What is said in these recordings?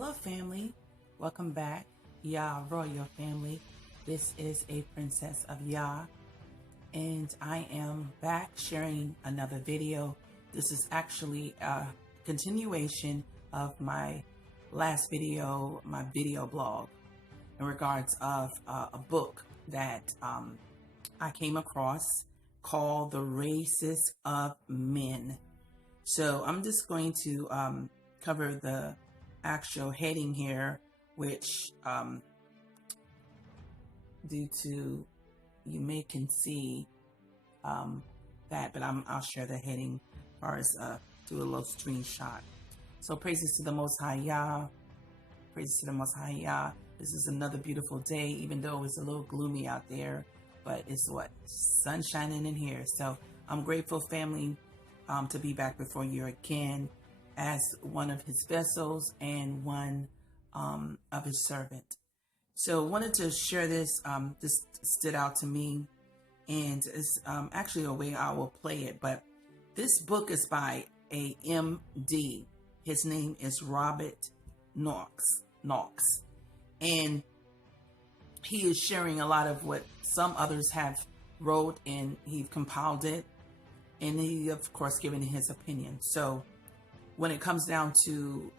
Hello, family. Welcome back, YAH Royal family. This is a Princess of YAH, and I am back sharing another video. This is actually a continuation of my last video, my video blog, in regards of a book that I came across called The Races of Men. So I'm just going to cover the actual heading here, which due to you may can see that, but I'll share the heading as far as do a little screenshot. So praises to the Most High Yah, praises to the Most High Yah. This is another beautiful day, even though it's a little gloomy out there, but it's what, sun shining in here. So I'm grateful, family, to be back before you again as one of his vessels and one of his servant. So wanted to share this. This stood out to me, and it's actually a way I will play it. But this book is by a MD. His name is Robert Knox, and he is sharing a lot of what some others have wrote, and he compiled it, and he of course given his opinion. So when it comes down to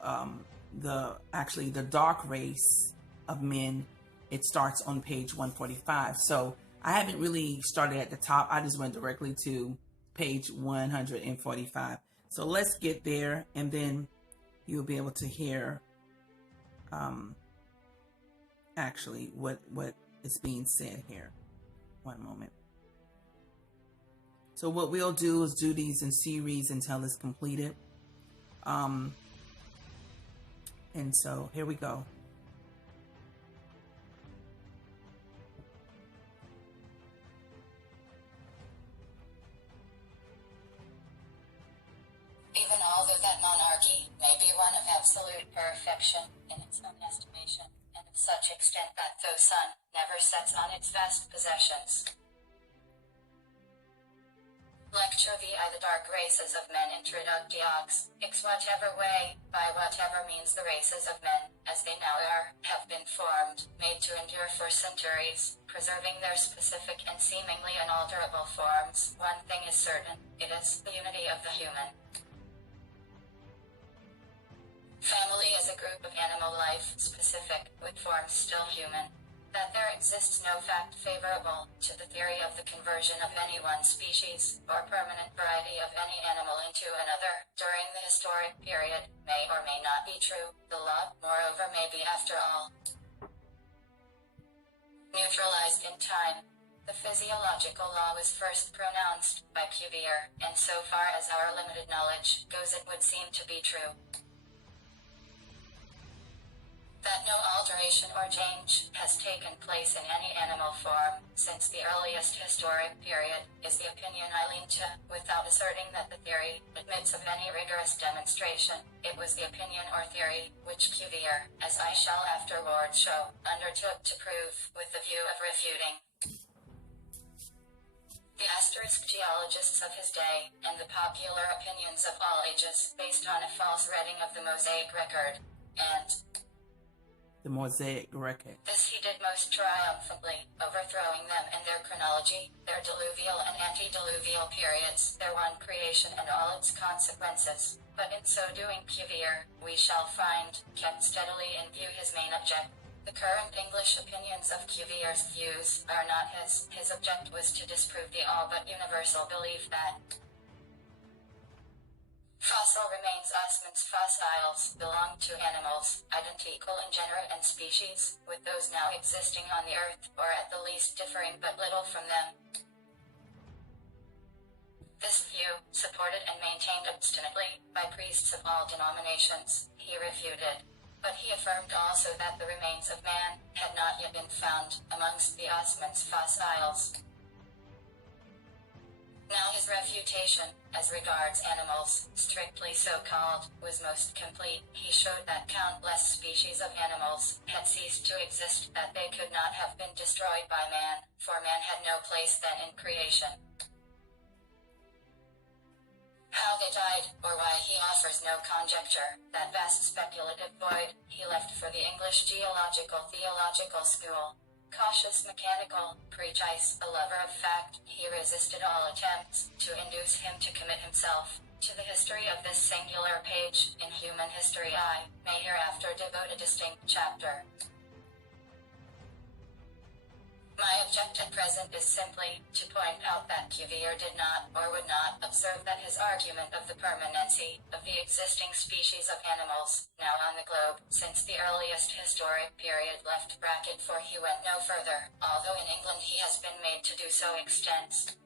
the dark race of men, it starts on page 145. So I haven't really started at the top. I just went directly to page 145. So let's get there, and then you'll be able to hear actually what is being said here. One moment. So what we'll do is do these in series until it's completed. And so here we go. Even although that monarchy may be one of absolute perfection in its own estimation, and of such extent that the sun never sets on its vast possessions. Lecture VI The Dark Races of Men Introductions. X whatever way, by whatever means the races of men, as they now are, have been formed, made to endure for centuries, preserving their specific and seemingly unalterable forms. One thing is certain, it is the unity of the human family as a group of animal life, specific, with forms still human. That there exists no fact favorable to the theory of the conversion of any one species, or permanent variety of any animal into another, during the historic period, may or may not be true. The law, moreover, may be, after all, neutralized in time. The physiological law was first pronounced by Cuvier, and so far as our limited knowledge goes, it would seem to be true that no alteration or change has taken place in any animal form since the earliest historic period, is the opinion I lean to, without asserting that the theory admits of any rigorous demonstration. It was the opinion or theory which Cuvier, as I shall afterwards show, undertook to prove with the view of refuting the asterisk geologists of his day, and the popular opinions of all ages, based on a false reading of the Mosaic record, and The Mosaic record. this he did most triumphantly, overthrowing them and their chronology, their diluvial and antediluvial periods, their one creation and all its consequences. But in so doing Cuvier, we shall find, kept steadily in view his main object. The current English opinions of Cuvier's views are not his. His object was to disprove the all but universal belief that fossil remains osmens fossils belong to animals, identical in genera and species, with those now existing on the earth, or at the least differing but little from them. This view, supported and maintained obstinately by priests of all denominations, he refuted. But he affirmed also that the remains of man had not yet been found amongst the osmens fossils. Now his refutation, as regards animals, strictly so called, was most complete. He showed that countless species of animals had ceased to exist, that they could not have been destroyed by man, for man had no place then in creation. How they died, or why he offers no conjecture. That vast speculative void he left for the English geological theological school. Cautious, mechanical, precise, a lover of fact, he resisted all attempts to induce him to commit himself to the history of this singular page in human history. I may hereafter devote a distinct chapter. My object at present is simply to point out that Cuvier did not or would not observe that his argument of the permanency of the existing species of animals now on the globe since the earliest historic period left bracket, for he went no further, although in England he has been made to do so extens.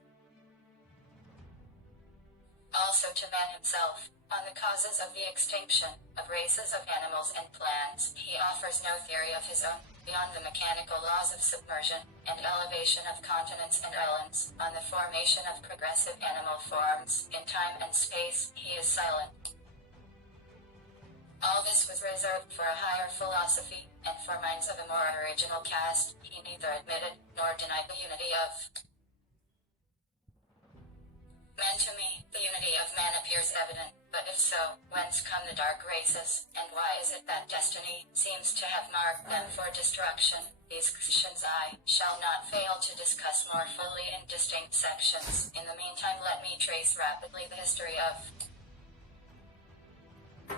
Also to man himself, on the causes of the extinction of races of animals and plants, he offers no theory of his own, beyond the mechanical laws of submersion and elevation of continents and islands. On the formation of progressive animal forms in time and space, he is silent. All this was reserved for a higher philosophy, and for minds of a more original cast, he neither admitted nor denied the unity of man. To me, the unity of man appears evident, but if so, whence come the dark races, and why is it that destiny seems to have marked them for destruction? These questions I shall not fail to discuss more fully in distinct sections. In the meantime, let me trace rapidly the history of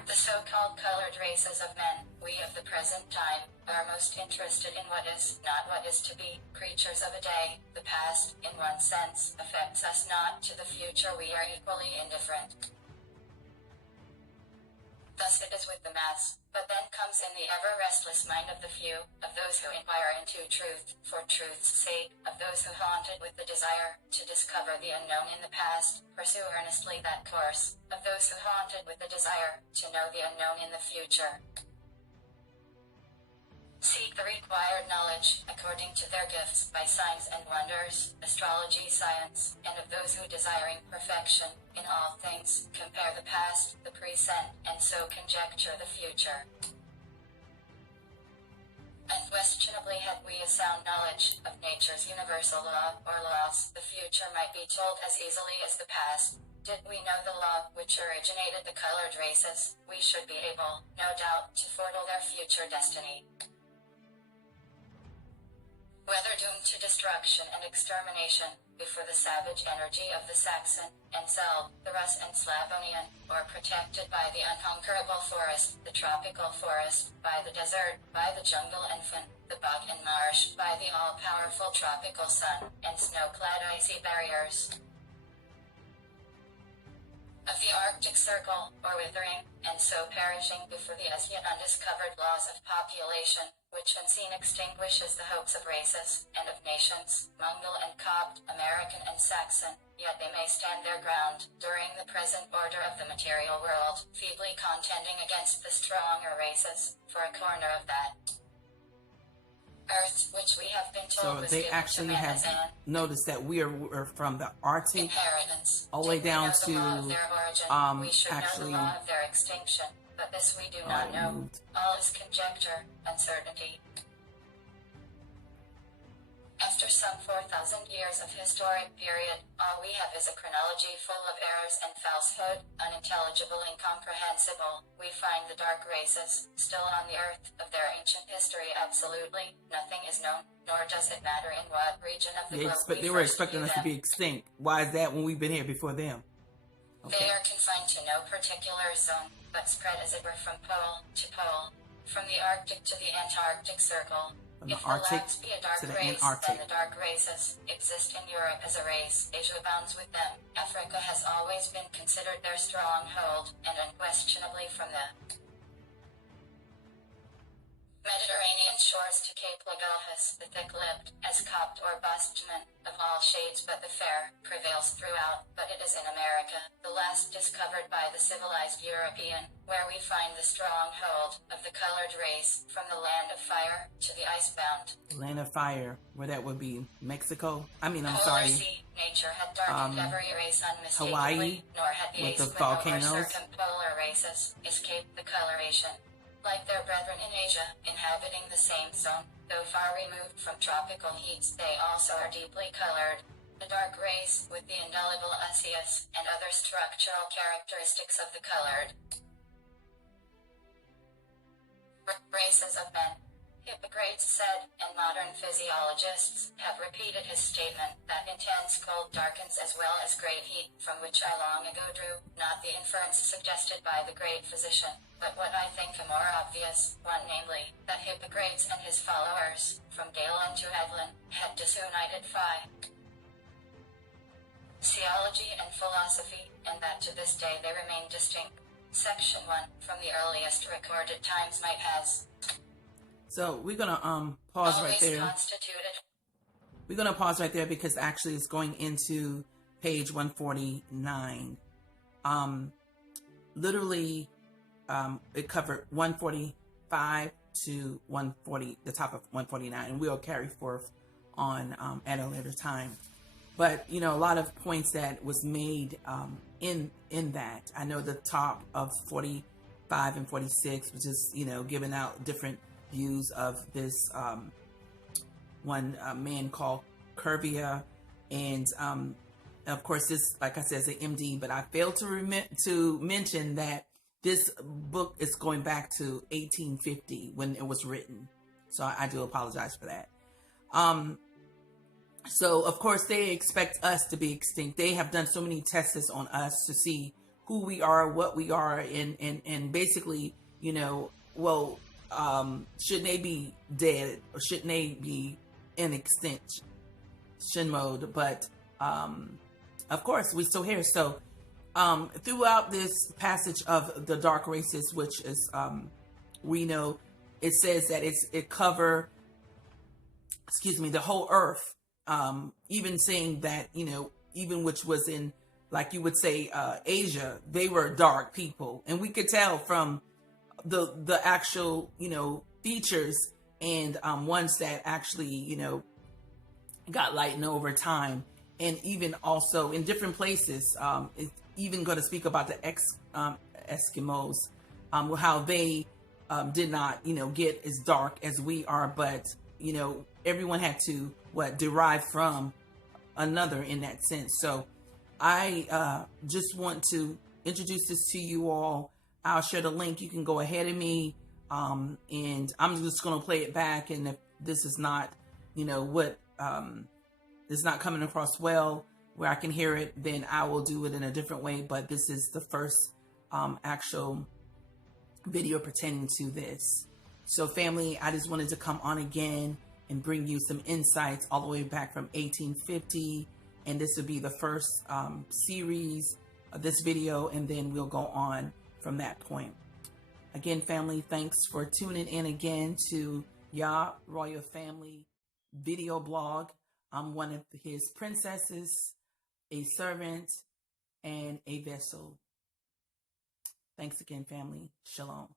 the so-called colored races of men. We of the present time are most interested in what is, not what is to be, creatures of a day. The past, in one sense, affects us not. To the future we are equally indifferent. Thus it is with the mass, but then comes in the ever-restless mind of the few, of those who inquire into truth, for truth's sake, of those who haunted with the desire to discover the unknown in the past, pursue earnestly that course, of those who haunted with the desire to know the unknown in the future. Seek the required knowledge, according to their gifts, by signs and wonders, astrology, science, and of those who desiring perfection in all things, compare the past, the present, and so conjecture the future. Unquestionably, had we a sound knowledge of nature's universal law, or laws, the future might be told as easily as the past. Did we know the law which originated the colored races, we should be able, no doubt, to foretell their future destiny. Whether doomed to destruction and extermination, before the savage energy of the Saxon and Celt, the Rus and Slavonian, or protected by the unconquerable forest, the tropical forest, by the desert, by the jungle and fen, the bog and marsh, by the all-powerful tropical sun, and snow-clad icy barriers of the Arctic Circle, or withering, and so perishing before the as yet undiscovered laws of population, which unseen extinguishes the hopes of races, and of nations, Mongol and Copt, American and Saxon, yet they may stand their ground, during the present order of the material world, feebly contending against the stronger races, for a corner of that Earth, which we have been told was they given actually to man have as an noticed that we're from the Arctic inheritance. all the way Did we down know the law of to their origin, we should actually know the law of their extinction, but this we do not know. moved. All is conjecture, uncertainty. After some 4,000 years of historic period, all we have is a chronology full of errors and falsehood, unintelligible, incomprehensible. We find the dark races, still on the earth, of their ancient history absolutely nothing is known, nor does it matter in what region of the globe They were expecting us to be extinct. Why is that when we've been here before them? Okay. They are confined to no particular zone, but spread as it were from pole to pole, from the Arctic to the Antarctic Circle. From the If Arctic the lands be a dark to the race, Antarctic. then the dark races exist in Europe as a race. Asia abounds with them. Africa has always been considered their stronghold, and unquestionably from the Mediterranean shores to Cape Legalhus, the thick-lipped, as Copt or Bostman, of all shades but the fair, prevails throughout, but it is in America, the last discovered by the civilized European, where we find the stronghold of the colored race, from the land of fire to the icebound Land of Fire, where that would be Mexico. I'm Polar sorry, Sea. Nature had darkened every race Hawaii, unmistakably, nor had the with the Eskimo or volcanoes. circumpolar races escaped the coloration. Like their brethren in Asia, inhabiting the same zone, though far removed from tropical heats, they also are deeply colored. The dark race, with the indelible osseous and other structural characteristics of the colored races of men. Hippocrates said, and modern physiologists have repeated his statement, that intense cold darkens as well as great heat, from which I long ago drew, not the inference suggested by the great physician, but what I think a more obvious one, namely, that Hippocrates and his followers, from Galen to Evelyn, had disunited theology and philosophy, and that to this day they remain distinct. Section 1, from the earliest recorded times might has. So we're gonna pause right there. We're gonna pause right there because actually it's going into page 149. Literally, it covered 145 to 140, the top of 149, and we'll carry forth on at a later time. But you know, a lot of points that was made in that. I know the top of 45 and 46 was just, you know, giving out different views of this one man called Curvia, and of course this, like I said, is an MD, but I failed to mention that this book is going back to 1850 when it was written, so I do apologize for that. So of course they expect us to be extinct. They have done so many tests on us to see who we are, what we are, and basically, you know, well, shouldn't they be dead or shouldn't they be in extinction mode? But of course we're still here. So throughout this passage of the dark races, which is we know it says that it cover, the whole earth. Even saying that, you know, even which was in, like you would say, Asia, they were dark people, and we could tell from the actual, you know, features and ones that actually, you know, got lightened over time, and even also in different places. It's even going to speak about the Eskimos, how they did not, you know, get as dark as we are, but you know, everyone had to derive from another in that sense. So I just want to introduce this to you all. I'll share the link. You can go ahead of me, and I'm just going to play it back. And if this is not, you know, what is not coming across well where I can hear it, then I will do it in a different way. But this is the first actual video pertaining to this. So family, I just wanted to come on again and bring you some insights all the way back from 1850. And this would be the first series of this video, and then we'll go on from that point. Again, family, thanks for tuning in again to YAH Royal Family video blog. I'm one of his princesses, a servant, and a vessel. Thanks again, family. Shalom.